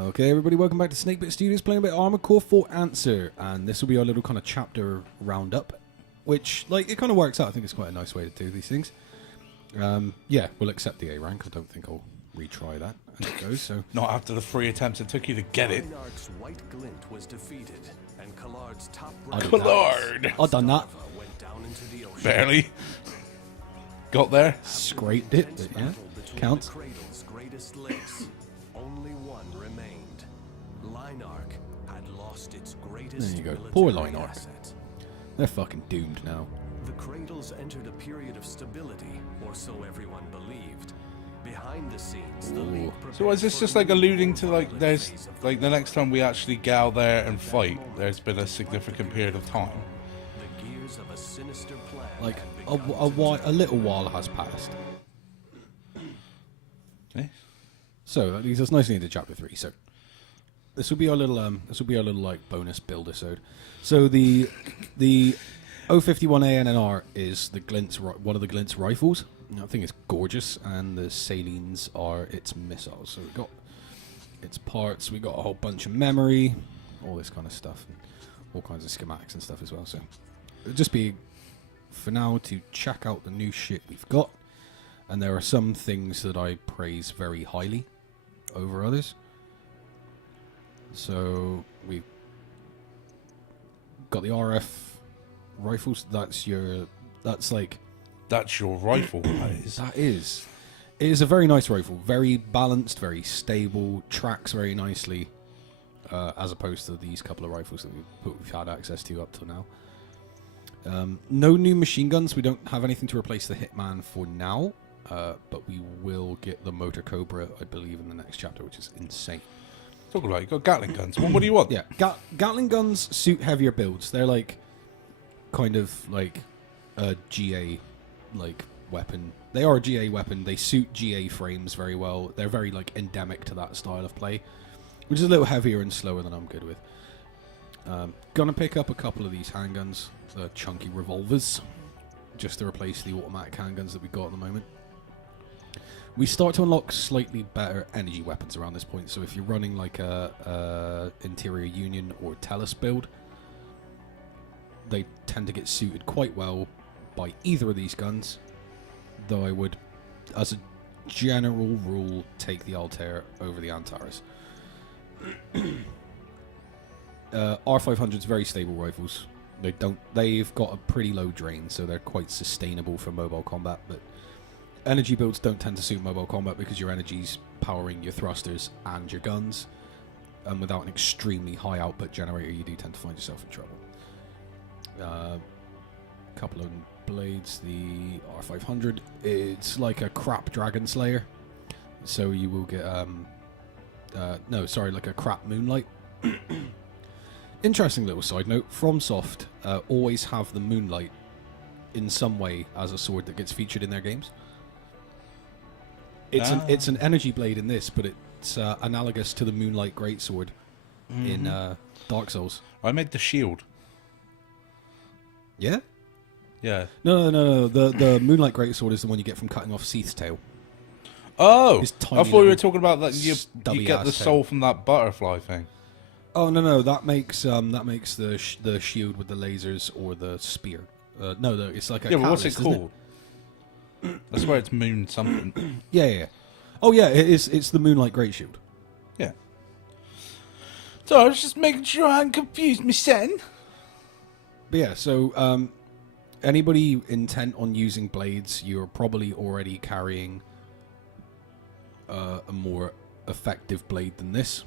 Okay, everybody, welcome back to Snakebit Studios, playing a bit of Armored Core 4 Answer, and this will be our little kind of chapter roundup, which, like, it kind of works out. I think it's quite a nice way to do these things. Yeah, we'll accept the A rank. I don't think I'll retry that as it goes. So not after the 3 attempts it took you to get it. White Glint was defeated, and Collard's top Collard! I've done that. went down into the ocean. Barely. Got there. Scraped it, but yeah, counts. The cradle's greatest links. Only one remained. Linark had lost its greatest There you go. military Poor Linark. asset. They're fucking doomed now. The cradles entered a period of stability, or so everyone believed. Behind the scenes, the League So is this just like alluding to like there's like the next time we actually get out there and fight, there's been a significant period of time? the gears of a sinister plan Like, had a little while has passed. Eh? So that leads us nicely into chapter 3. So this will be our little like bonus build episode. So the 051 ANNR is the Glint's one of the Glint's rifles. I think it's gorgeous, and the salines are its missiles. So we've got its parts, we got a whole bunch of memory, all this kind of stuff, and all kinds of schematics and stuff as well. So it'll just be for now to check out the new shit we've got, and there are some things that I praise very highly over others. So we've got the RF rifles. That's like. That's your rifle, that is. That is. It is a very nice rifle. Very balanced, very stable, tracks very nicely, as opposed to these couple of rifles that we've had access to up till now. No new machine guns. We don't have anything to replace the Hitman for now, but we will get the Motor Cobra, I believe, in the next chapter, which is insane. Talk about it, you got Gatling guns. What do you want? Yeah, Gatling guns suit heavier builds. They're like, kind of like a GA like weapon. They are a GA weapon. They suit GA frames very well. They're very like endemic to that style of play, which is a little heavier and slower than I'm good with. Gonna pick up a couple of these handguns, the chunky revolvers, just to replace the automatic handguns that we've got at the moment. We start to unlock slightly better energy weapons around this point. So if you're running like a Interior Union or Tellus build, they tend to get suited quite well by either of these guns, though I would, as a general rule, take the Altair over the Antares. R500's very stable rifles. They've got a pretty low drain, so they're quite sustainable for mobile combat, but energy builds don't tend to suit mobile combat because your energy's powering your thrusters and your guns, and without an extremely high output generator, you do tend to find yourself in trouble. Couple of blades. The R500, it's like a crap Dragon Slayer, so you will get like a crap Moonlight. Interesting little side note, FromSoft always have the Moonlight in some way as a sword that gets featured in their games. It's an energy blade in this, but it's analogous to the Moonlight Greatsword in Dark Souls. I made the shield. Yeah? Yeah. No. The Moonlight Greatsword is the one you get from cutting off Seath's tail. Oh! His I tiny thought you were little talking about that you get the stubby-ass soul tail. from that butterfly thing. Oh no, that makes the shield with the lasers or the spear. No, it's like a Yeah, but what's it catalyst, isn't called? I swear it's Moon something. Yeah. Oh yeah, it's the Moonlight Great Shield. Yeah. So I was just making sure I hadn't confused me, son. But yeah, so anybody intent on using blades, you're probably already carrying a more effective blade than this.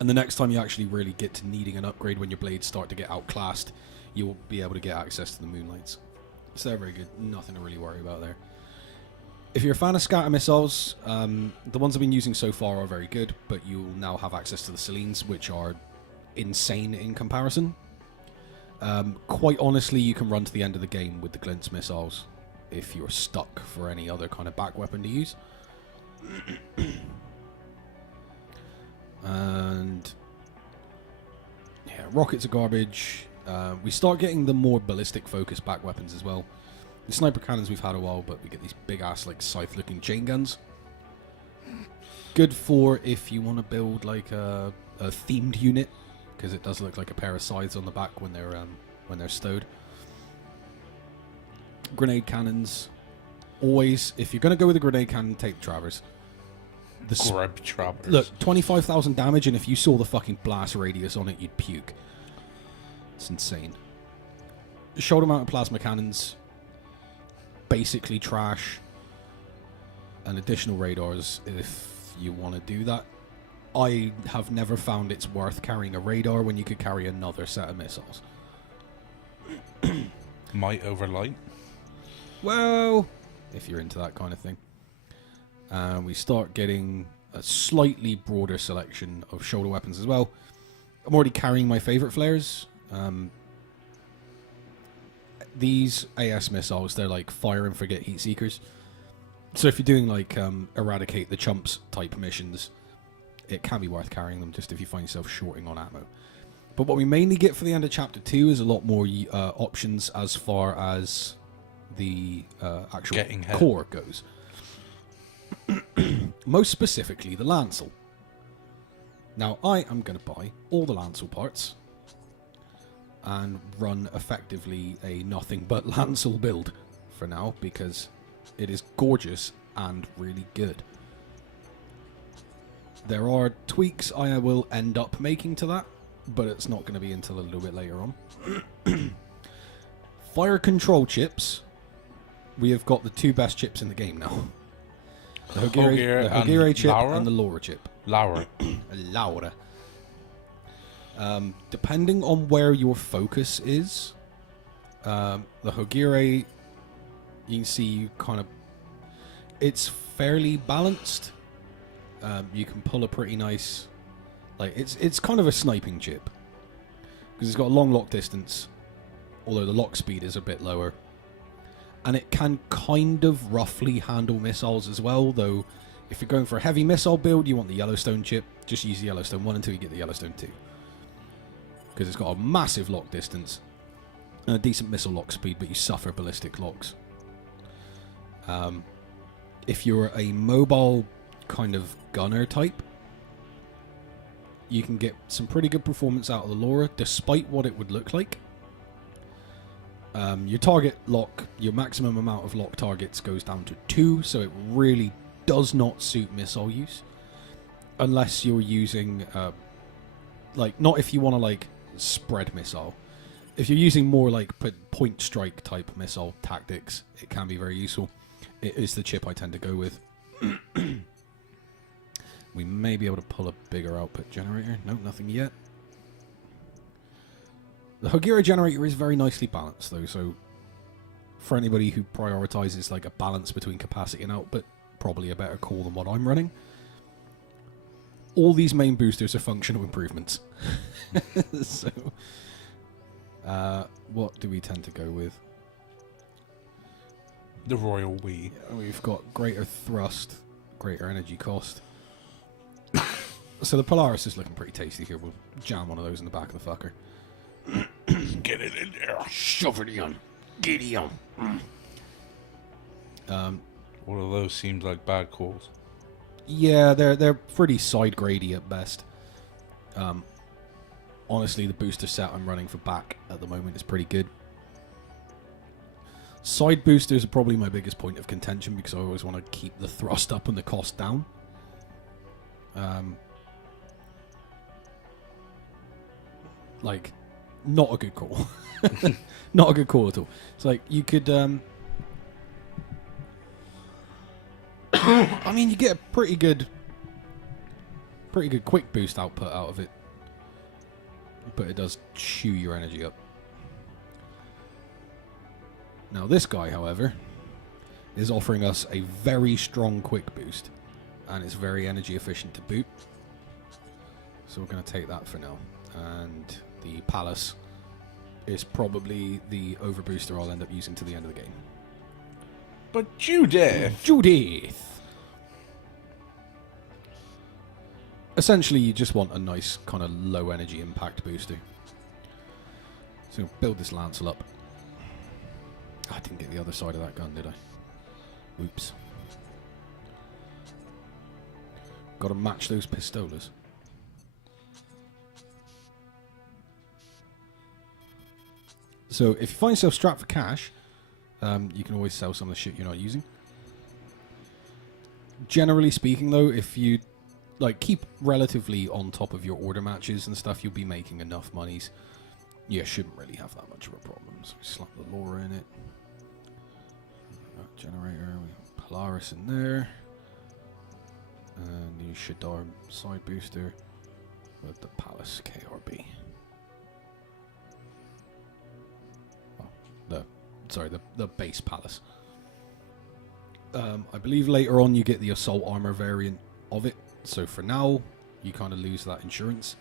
And the next time you actually really get to needing an upgrade, when your blades start to get outclassed, you'll be able to get access to the Moonlights. So they're very good. Nothing to really worry about there. If you're a fan of scatter missiles, the ones I've been using so far are very good, but you'll now have access to the Salines, which are insane in comparison. Quite honestly, you can run to the end of the game with the Glint's missiles if you're stuck for any other kind of back weapon to use. And yeah, rockets are garbage. We start getting the more ballistic focused back weapons as well. The sniper cannons we've had a while, but we get these big ass like scythe looking chain guns. good for if you want to build like a themed unit, because it does look like a pair of scythes on the back when they're stowed. Grenade cannons. Always, if you're going to go with a grenade cannon, take the Travers. Grab Travers. Look, 25,000 damage, and if you saw the fucking blast radius on it, you'd puke. It's insane. Shoulder mounted plasma cannons, basically trash. And additional radars if you want to do that. I have never found it's worth carrying a radar when you could carry another set of missiles. Might over light. Well, if you're into that kind of thing. We start getting a slightly broader selection of shoulder weapons as well. I'm already carrying my favorite flares. These AS missiles, they're like fire and forget heat seekers. So if you're doing like eradicate the chumps type missions, it can be worth carrying them just if you find yourself shorting on ammo. But what we mainly get for the end of Chapter 2 is a lot more options as far as the actual core goes. Most specifically, the Lancel. Now, I am going to buy all the Lancel parts and run effectively a nothing but Lancel build for now, because it is gorgeous and really good. There are tweaks I will end up making to that, but it's not going to be until a little bit later on. Fire control chips. We have got the two best chips in the game now. The Hogire chip and the Laura chip. Laura. Laura. Depending on where your focus is, the Hogire, you can see kind of, it's fairly balanced. You can pull a pretty nice, like it's kind of a sniping chip because it's got a long lock distance, although the lock speed is a bit lower, and it can kind of roughly handle missiles as well. Though, if you're going for a heavy missile build, you want the Yellowstone chip. Just use the Yellowstone 1 until you get the Yellowstone 2, because it's got a massive lock distance and a decent missile lock speed, but you suffer ballistic locks. If you're a mobile kind of gunner type, you can get some pretty good performance out of the Laura, despite what it would look like. Your target lock, your maximum amount of lock targets goes down to 2, so it really does not suit missile use. Unless you're using, like, not if you want to, like, spread missile. If you're using more, like, point strike type missile tactics, it can be very useful. It is the chip I tend to go with. We may be able to pull a bigger output generator. No, nothing yet. The Hogire generator is very nicely balanced, though, so for anybody who prioritizes like a balance between capacity and output, probably a better call than what I'm running. All these main boosters are functional improvements. So, what do we tend to go with? The Royal We. We've got greater thrust, greater energy cost. So the Polaris is looking pretty tasty here. We'll jam one of those in the back of the fucker. Get it in there. Shove it in. Get it on. One of those seems like bad calls. Yeah, they're pretty side grady at best. Honestly, the booster set I'm running for back at the moment is pretty good. Side boosters are probably my biggest point of contention because I always want to keep the thrust up and the cost down. Like, not a good call. Not a good call at all. It's like, you could... I mean, you get a pretty good quick boost output out of it. But it does chew your energy up. Now this guy, however, is offering us a very strong quick boost. And it's very energy efficient to boot. So we're going to take that for now. And the Palace is probably the overbooster I'll end up using to the end of the game. But Judith! Judith! Essentially, you just want a nice kind of low energy impact booster. So build this Lancel up. I didn't get the other side of that gun, did I? Oops. Got to match those pistolas. So if you find yourself strapped for cash, you can always sell some of the shit you're not using. Generally speaking, though, if you keep relatively on top of your order matches and stuff, you'll be making enough monies. You shouldn't really have that much of a problem. So we slap the Laura in it. Generator, we got Polaris in there. And the Shadar side booster with the Palace KRB. The base Palace. I believe later on you get the assault armor variant of it. So for now, you kind of lose that insurance.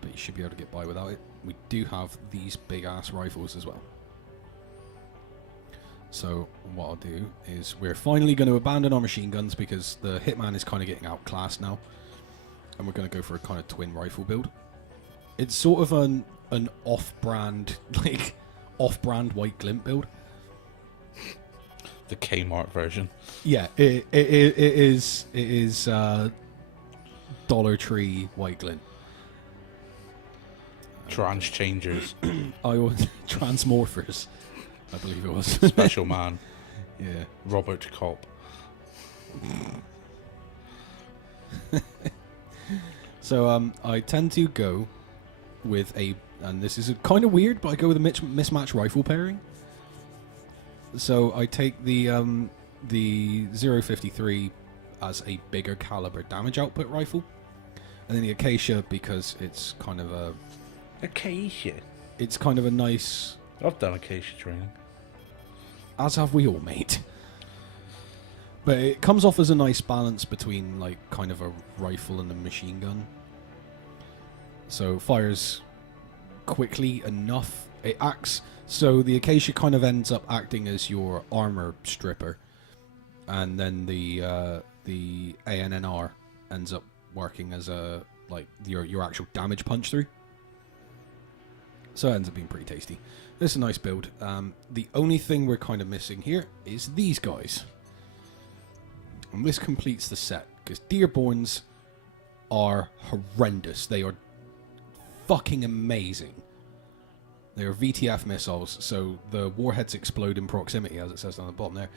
But you should be able to get by without it. We do have these big ass rifles as well. So what I'll do is we're finally going to abandon our machine guns because the Hitman is kind of getting outclassed now. And we're going to go for a kind of twin rifle build. It's sort of an off-brand, off-brand white glint build. The Kmart version. Yeah, it is Dollar Tree white glint. Trans changers. I was Transmorphers, I believe it was. Special man. Yeah. Robert Cobb. So I tend to go with and this is kind of weird, but I go with a mismatch rifle pairing. So I take the 053 as a bigger caliber damage output rifle, and then the Acacia because it's kind of a Acacia. It's kind of a nice. I've done Acacia training. As have we all, mate. But it comes off as a nice balance between kind of a rifle and a machine gun. So fires quickly enough. It acts. So the Acacia kind of ends up acting as your armor stripper, and then the ANNR ends up working as a your actual damage punch through. So it ends up being pretty tasty. This is a nice build. The only thing we're kind of missing here is these guys. And this completes the set, because Dearborns are horrendous. They are fucking amazing. They are VTF missiles, so the warheads explode in proximity, as it says down the bottom there.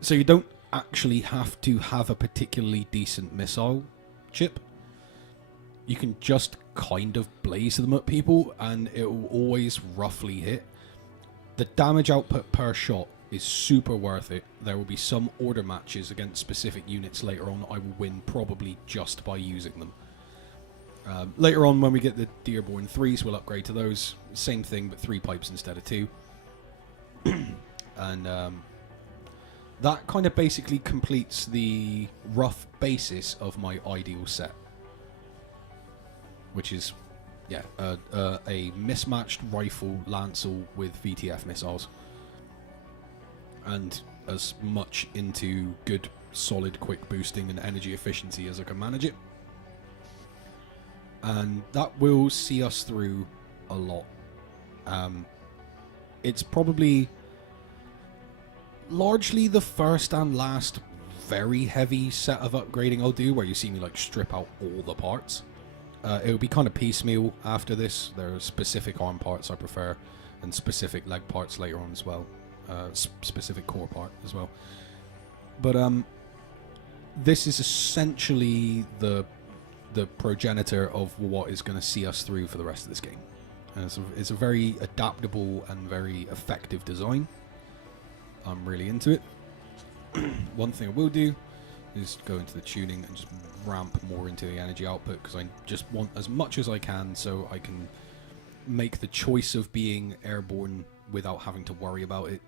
So you don't actually have to have a particularly decent missile chip. You can just kind of blaze them at people, and it will always roughly hit. The damage output per shot is super worth it. There will be some order matches against specific units later on I will win probably just by using them. Later on, when we get the Dearborn 3s, we'll upgrade to those. Same thing, but 3 pipes instead of 2. And that kind of basically completes the rough basis of my ideal set. Which is, yeah, a mismatched rifle Lancel with VTF missiles. And as much into good, solid, quick boosting and energy efficiency as I can manage it. And that will see us through a lot. It's probably largely the first and last very heavy set of upgrading I'll do, where you see me strip out all the parts. It'll be kind of piecemeal after this. There are specific arm parts I prefer, and specific leg parts later on as well. Specific core part as well. But this is essentially the progenitor of what is going to see us through for the rest of this game. And it's a very adaptable and very effective design. I'm really into it. One thing I will do is go into the tuning and just ramp more into the energy output, because I just want as much as I can so I can make the choice of being airborne without having to worry about it,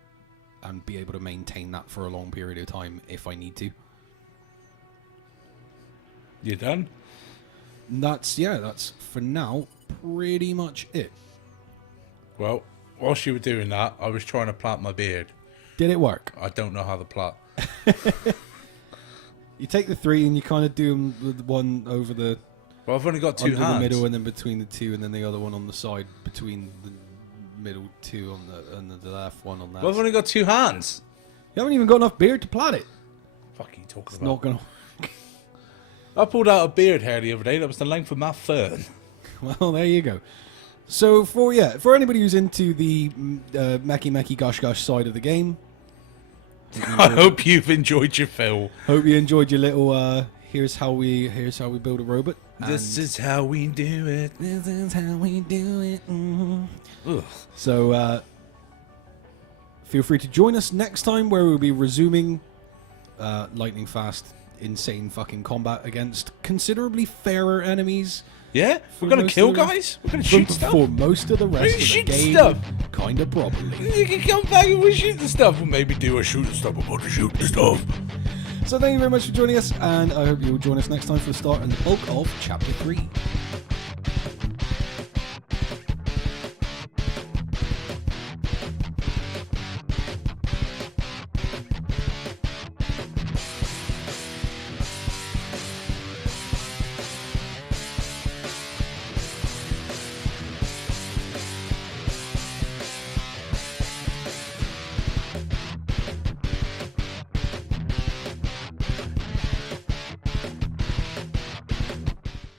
and be able to maintain that for a long period of time if I need to. You done? That's for now pretty much it. Well, whilst you were doing that, I was trying to plant my beard. Did it work? I don't know how to plant. You take the 3 and you kind of do them with one over the... Well, I've only got 2 hands. The middle, and then between the 2, and then the other one on the side between the middle 2 on the left one on that. Well, I've only got 2 hands. You haven't even got enough beard to plot it. Fuck are you talking It's about? not gonna. I pulled out a beard hair the other day that was the length of my fern. Well, there you go. So for anybody who's into the Meki Gosh Gosh side of the game, I hope you've enjoyed your fill. hope you enjoyed your little here's how we build a robot. This is how we do it. This is how we do it. Ugh. So feel free to join us next time, where we'll be resuming lightning fast, insane fucking combat against considerably fairer enemies. Yeah? We're going to kill guys? We're going to shoot stuff? For most of the rest of the shoot game, stuff? kind of probably. You can come back and we'll shoot the stuff. We'll maybe do a shoot the stuff. We're going to shoot the stuff. So thank you very much for joining us, and I hope you'll join us next time for the start and the bulk of Chapter 3.